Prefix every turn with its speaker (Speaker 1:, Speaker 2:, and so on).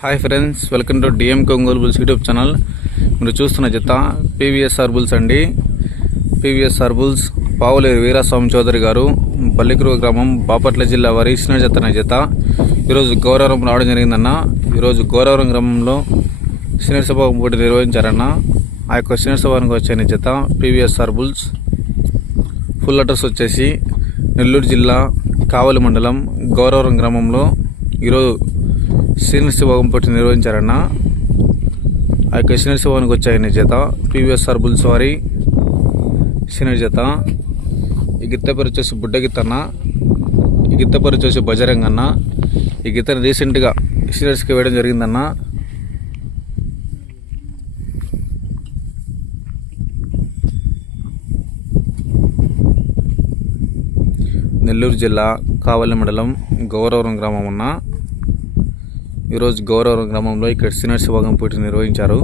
Speaker 1: Hi friends welcome to DM Kongolu bulls YouTube channel మీరు చూస్తున్న జత పీవీఎస్ఆర్ బుల్స్ అండి. పీవీఎస్ఆర్ బుల్స్ పావులేరు వీరాస్వామి చౌదరి గారు పల్లికురు గ్రామం బాపట్ల జిల్లా వారి ఇచ్చిన జత జత. ఈరోజు గౌరవరం రావడం జరిగిందన్న. ఈరోజు గౌరవరం గ్రామంలో సీనియర్ సభ పోటీ నిర్వహించారన్న. ఆ యొక్క సీనియర్ వచ్చిన జత పీవీఎస్ఆర్ బుల్స్ ఫుల్ అడ్రస్ వచ్చేసి నెల్లూరు జిల్లా కావలి మండలం గౌరవరం గ్రామంలో. ఈరోజు సీనియర్స్ శివభాగం పోటీ నిర్వహించారన్న. ఆ యొక్క సీనియర్స్ భవన్కి వచ్చాయన్న చేత పీవీఎస్ఆర్ బుల్స్ వారి సీనియర్ చేత ఈ గిత్త పేరు వచ్చేసి బుడ్డ గిత్తన్న ఈ గిత్త పేరు వచ్చేసి బజరంగ్ అన్న. ఈ గిత్తని రీసెంట్గా సీనియర్స్కి వేయడం జరిగిందన్న. నెల్లూరు జిల్లా కావలి మండలం గౌరవరం గ్రామం ఉన్న ఈరోజు గౌరవ గ్రామంలో ఇక్కడ సీనియర్ శివగం పోటీ నిర్వహించారు.